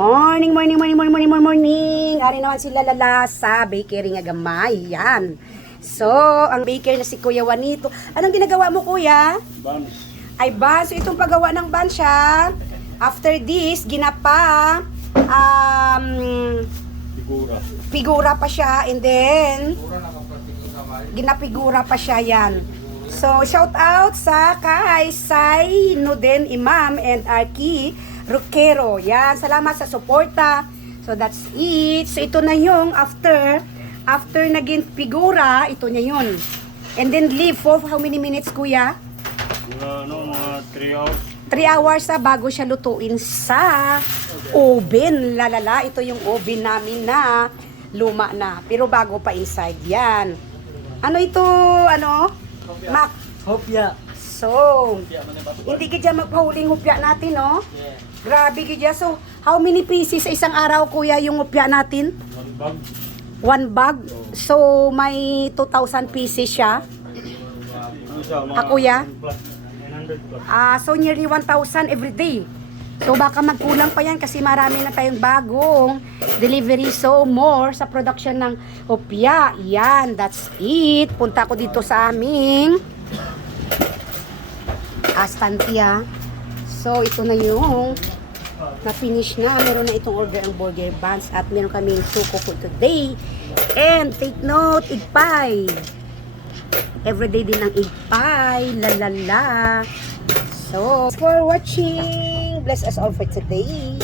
Morning, morning, morning, morning, morning, morning, morning. Ari naman sila lala sa bakery nga gamay. Yan. So, ang baker na si Kuya Juanito. Anong ginagawa mo, Kuya? Buns. Ay, buns. So, itong paggawa ng buns siya. After this, ginapa. Figura. Figura pa siya. And then, ginapigura pa siya yan. So, shout out sa kay Sai Nuden Imam and Arki Roquero. Yan, salamat sa suporta. So, that's it. So, ito na yung after naging figura, ito na yun. And then, leave for how many minutes, Kuya? Mga 3 hours. 3 hours sa bago siya lutuin sa oven. Lalala, ito yung oven namin na luma na. Pero bago pa inside yan. Ano ito? Ano? Mac. Hopya. So, hindi ka dyan magpahuling hupya natin, no? Yeah. Grabe ka dyan. So, how many pieces sa isang araw, Kuya, yung hupya natin? 1 bag. 1 bag. So, may 2,000 pieces siya. Ano siya? Mga Kuya? 900 plus. So, nearly 1,000 every day. So, baka magkulang pa yan kasi marami na tayong bagong delivery. So, more sa production ng hopya. Yan, that's it. Punta ko dito sa aming Astantia. So, ito na yung na-finish na. Meron na itong order ang burger buns at meron kaming suko for today. And take note, egg pie. Everyday din ang egg pie. La la la. So, thanks for watching. Bless us all for today.